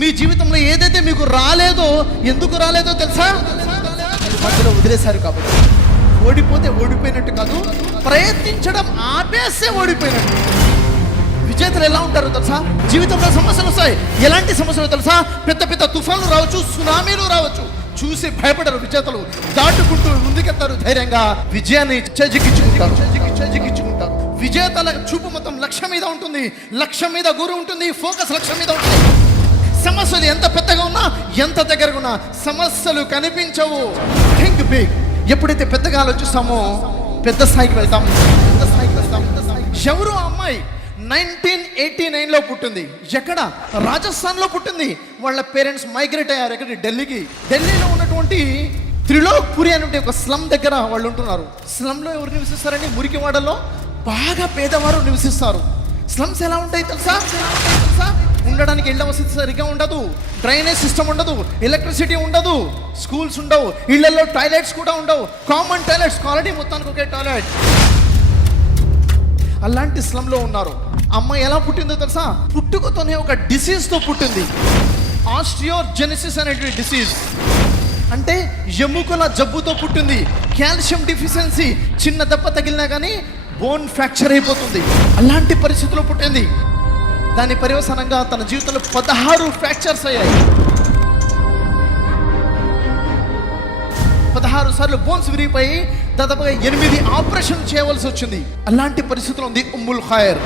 మీ జీవితంలో ఏదైతే మీకు రాలేదో, ఎందుకు రాలేదో తెలుసా? మధ్యలో వదిలేశారు కాబట్టి. ఓడిపోతే ఓడిపోయినట్టు కాదు, ప్రయత్నించడం ఆపేస్తే ఓడిపోయినట్టు. విజేతలు ఎలా ఉంటారో తెలుసా? జీవితంలో సమస్యలు వస్తాయి. ఎలాంటి సమస్యలు తెలుసా? పెద్ద పెద్ద తుఫాన్లు రావచ్చు, సునామీలు రావచ్చు. చూసి భయపడరు విజేతలు, దాటుకుంటూ ముందుకెళ్తారు ధైర్యంగా. విజయాన్ని చేజిక్కించుకుంటారు. విజేతల చూపు మొత్తం లక్ష్యం మీద ఉంటుంది, లక్ష్యం మీద గురి ఉంటుంది, ఫోకస్ లక్ష్యం మీద ఉంటుంది. సమస్యలు ఎంత పెద్దగా ఉన్నా, ఎంత దగ్గరగా ఉన్నా సమస్యలు కనిపించవు. Think big. ఎప్పుడైతే పెద్దగా ఆలోచిస్తామో పెద్ద స్థాయికి వెళ్తాము. ఎవరు ఆ అమ్మాయి 1989లో పుట్టింది. ఎక్కడ? రాజస్థాన్లో పుట్టింది. వాళ్ళ పేరెంట్స్ మైగ్రేట్ అయ్యారు ఎక్కడికి? ఢిల్లీకి. ఢిల్లీలో ఉన్నటువంటి త్రిలోక్పురి అనే ఒక స్లమ్ దగ్గర వాళ్ళు ఉంటున్నారు. స్లమ్లో ఎవరు నివసిస్తారని? మురికివాడలో బాగా పేదవారు నివసిస్తారు. స్లమ్స్ ఎలా ఉంటాయి తెలుసా? ఉండడానికి ఇళ్ల వసతి సరిగ్గా ఉండదు, డ్రైనేజ్ సిస్టమ్ ఉండదు, ఎలక్ట్రిసిటీ ఉండదు, స్కూల్స్ ఉండవు, ఇళ్లలో టాయిలెట్స్ కూడా ఉండవు. కామన్ టాయిలెట్స్, కాలనీ మొత్తానికి ఒకే టాయిలెట్. అలాంటి స్లమ్లో ఉన్నారు. అమ్మాయి ఎలా పుట్టిందో తెలుసా? పుట్టుకతోనే ఒక డిసీజ్తో పుట్టింది. ఆస్టియోజెనిసిస్ అనేటువంటి డిసీజ్, అంటే ఎముకల జబ్బుతో పుట్టింది. కాల్షియం డిఫిషియన్సీ, చిన్న దెబ్బ తగిలినా కానీ బోన్ ఫ్రాక్చర్ అయిపోతుంది. అలాంటి పరిస్థితిలో పుట్టింది. దాని పర్యవసానంగా తన జీవితంలో 16 ఫ్రాక్చర్స్ అయ్యాయి. 16 సార్లు బోన్స్ విరిగిపోయి దాదాపుగా 8 ఆపరేషన్ చేయవలసి వచ్చింది. అలాంటి పరిస్థితిలో ఉంది ఉమ్ముల్ ఖైర్.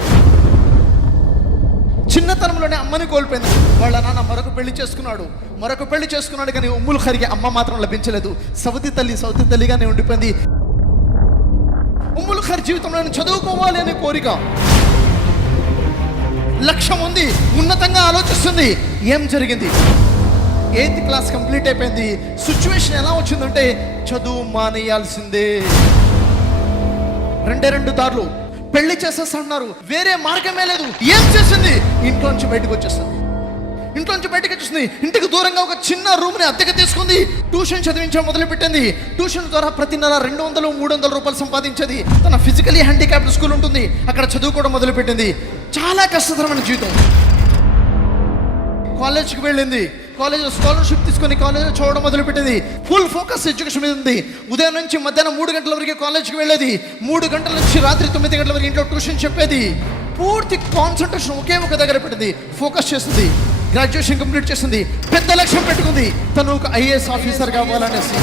చిన్నతనంలోనే అమ్మని కోల్పోయింది. వాళ్ళ నాన్న మరొక పెళ్లి చేసుకున్నాడు కానీ ఉమ్ముల్ ఖైర్కి అమ్మ మాత్రం లభించలేదు. సవతి తల్లిగానే ఉండిపోయింది. ఉమ్ముల్ ఖైర్ జీవితంలో చదువుకోవాలి అనే కోరిక, లక్ష్యం ఉంది, ఉన్నతంగా ఆలోచిస్తుంది. ఏం జరిగింది? 8th క్లాస్ కంప్లీట్ అయిపోయింది. సిచ్యువేషన్ ఎలా వచ్చిందంటే చదువు మానేయాల్సిందే. 2 దారులు. పెళ్లి చేసేస్తున్నారు, వేరే మార్గమే లేదు. ఏం చేసింది? ఇంట్లోంచి బయటకు వచ్చేసింది. ఇంటికి దూరంగా ఒక చిన్న రూమ్ని అద్దెకి తీసుకుంది. ట్యూషన్ చదివించడం మొదలుపెట్టింది. ట్యూషన్ ద్వారా ప్రతి నెల 200-300 రూపాయలు సంపాదించేది. తన ఫిజికలీ హ్యాండిక్యాప్డ్ స్కూల్ ఉంటుంది, అక్కడ చదువుకోవడం మొదలుపెట్టింది. చాలా కష్టతరమైన జీవితం. కాలేజ్కి వెళ్ళింది. కాలేజ్లో స్కాలర్షిప్ తీసుకొని కాలేజ్లో చదవడం మొదలుపెట్టింది. ఫుల్ ఫోకస్ ఎడ్యుకేషన్ మీద ఉంది. ఉదయం నుంచి మధ్యాహ్నం 3 గంటల వరకు కాలేజ్కి వెళ్ళేది. 3 గంటల నుంచి రాత్రి 9 గంటల వరకు ఇంట్లో ట్యూషన్ చెప్పేది. పూర్తి కాన్సన్ట్రేషన్ ఒకే ఒక దగ్గర పెట్టింది. ఫోకస్ చేస్తుంది. గ్రాడ్యుయేషన్ కంప్లీట్ చేసింది. పెద్ద లక్ష్యం పెట్టుకుంది. తను ఒక ఐఏఎస్ ఆఫీసర్ కావాలనేసి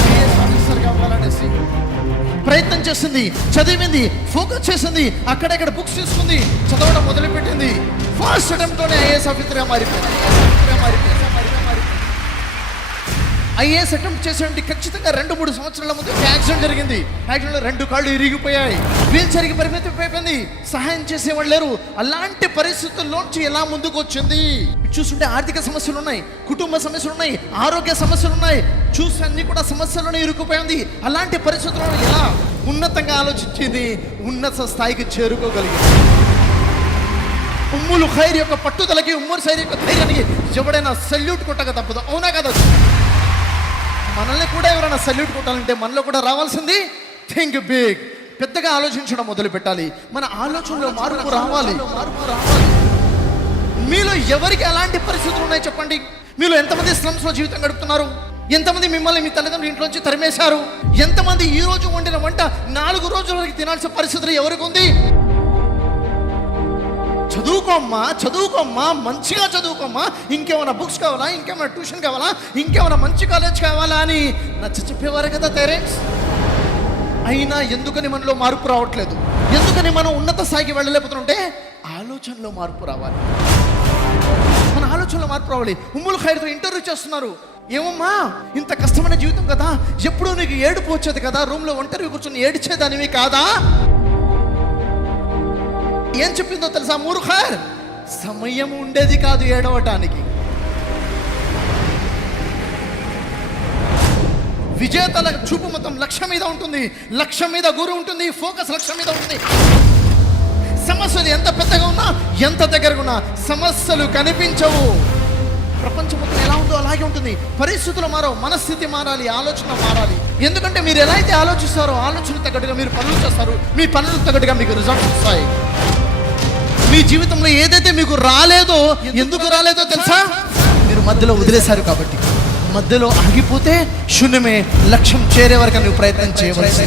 ప్రయత్నం చేసింది. చదివింది, ఫోకస్ చేసింది. అక్కడెక్కడ బుక్స్ తీసుకుంది, చదవడం మొదలుపెట్టింది. ఫస్ట్ అటెంప్ట్లోనే ఐఏఎస్ ఆఫీసర్గా మారిపోయింది. ఐఏఎస్ అటెంప్ట్ చేసేటువంటి ఖచ్చితంగా 2-3 సంవత్సరాల ముందు యాక్సిడెంట్ జరిగింది. యాక్సిడెంట్లో 2 కాళ్ళు ఇరిగిపోయాయి. వీల్ చైర్కి పరిమితం అయిపోయింది. సహాయం చేసేవాళ్ళు లేరు. అలాంటి పరిస్థితుల్లోంచి ఎలా ముందుకు వచ్చింది? చూస్తుంటే ఆర్థిక సమస్యలు ఉన్నాయి, కుటుంబ సమస్యలు ఉన్నాయి, ఆరోగ్య సమస్యలు ఉన్నాయి. చూసి అన్ని కూడా సమస్యలను ఇరుక్కుపోయింది. అలాంటి పరిస్థితుల్లో ఎలా ఉన్నతంగా ఆలోచించింది, ఉన్నత స్థాయికి చేరుకోగలిగింది. ఉమ్ముల్ ఖైర్ యొక్క పట్టుదలకి, ఉమ్ముల్ ఖైర్ యొక్క ధైర్యానికి ఎవడైనా సల్యూట్ కొట్టక తప్పదు. అవునా కదా? మనల్ని కూడా ఎవరైనా సల్యూట్ కొట్టాలంటే మనలో కూడా రావాల్సింది థింక్ బిగ్. పెద్దగా ఆలోచించడం మొదలు పెట్టాలి. మన ఆలోచనలో మార్పు రావాలి. మీలో ఎవరికి ఎలాంటి పరిస్థితులు ఉన్నాయి చెప్పండి? మీలో ఎంతమంది స్లమ్స్లో జీవితం గడుపుతున్నారు? ఎంతమంది మిమ్మల్ని మీ తల్లిదండ్రులు ఇంట్లోంచి తరిమేశారు? ఎంతమంది ఈ రోజు వండిన వంట 4 రోజుల వరకు తినాల్సిన పరిస్థితులు ఎవరికి ఉంది? చదువుకోమ్మా, మంచిగా చదువుకోమ్మా. ఇంకేమైనా బుక్స్ కావాలా, ఇంకేమైనా ట్యూషన్ కావాలా, ఇంకేమైనా మంచి కాలేజ్ కావాలా అని నచ్చ చెప్పేవారు కదా పేరెంట్స్. అయినా ఎందుకని మనలో మార్పు రావట్లేదు? ఎందుకని మనం ఉన్నత స్థాయికి వెళ్ళలేకపోతుంటే ఆలోచనలో మార్పు రావాలి. మన ఆలోచనలో మార్పు రావాలి. ఉమ్ముల్ ఖైర్తో ఇంటర్వ్యూ చేస్తున్నారు. ఏమమ్మా, ఇంత కష్టమైన జీవితం కదా, ఎప్పుడూ నీకు ఏడుపు వచ్చేది కదా, రూమ్లో ఒంటరి కూర్చొని ఏడ్చేదానివి కాదా? ఏం చెప్పిందో తెలుసా? ఉమ్ముల్ ఖైర్, సమయం ఉండేది కాదు ఏడవటానికి. విజేతల చూపు మొత్తం లక్ష్యం మీద ఉంటుంది, లక్ష్యం మీద గురి ఉంటుంది, ఫోకస్ లక్ష్యం మీద ఉంటుంది. సమస్యలు ఎంత పెద్దగా ఉన్నా, ఎంత దగ్గరగా ఉన్నా సమస్యలు కనిపించవు. ప్రపంచం మొత్తం ఎలా ఉందో అలాగే ఉంటుంది. పరిస్థితులు మారవు, మనస్థితి మారాలి, ఆలోచన మారాలి. ఎందుకంటే మీరు ఎలా అయితే ఆలోచిస్తారో ఆలోచన తగ్గట్టుగా మీరు పనులు చేస్తారు. మీ పనులకు తగ్గట్టుగా మీకు రిజల్ట్స్ వస్తాయి. మీ జీవితంలో ఏదైతే మీకు రాలేదో, ఎందుకు రాలేదో తెలుసా? మీరు మధ్యలో వదిలేశారు కాబట్టి. మధ్యలో ఆగిపోతే శూన్యమే. లక్ష్యం చేరే వరకు నువ్వు ప్రయత్నం చేయవలసి.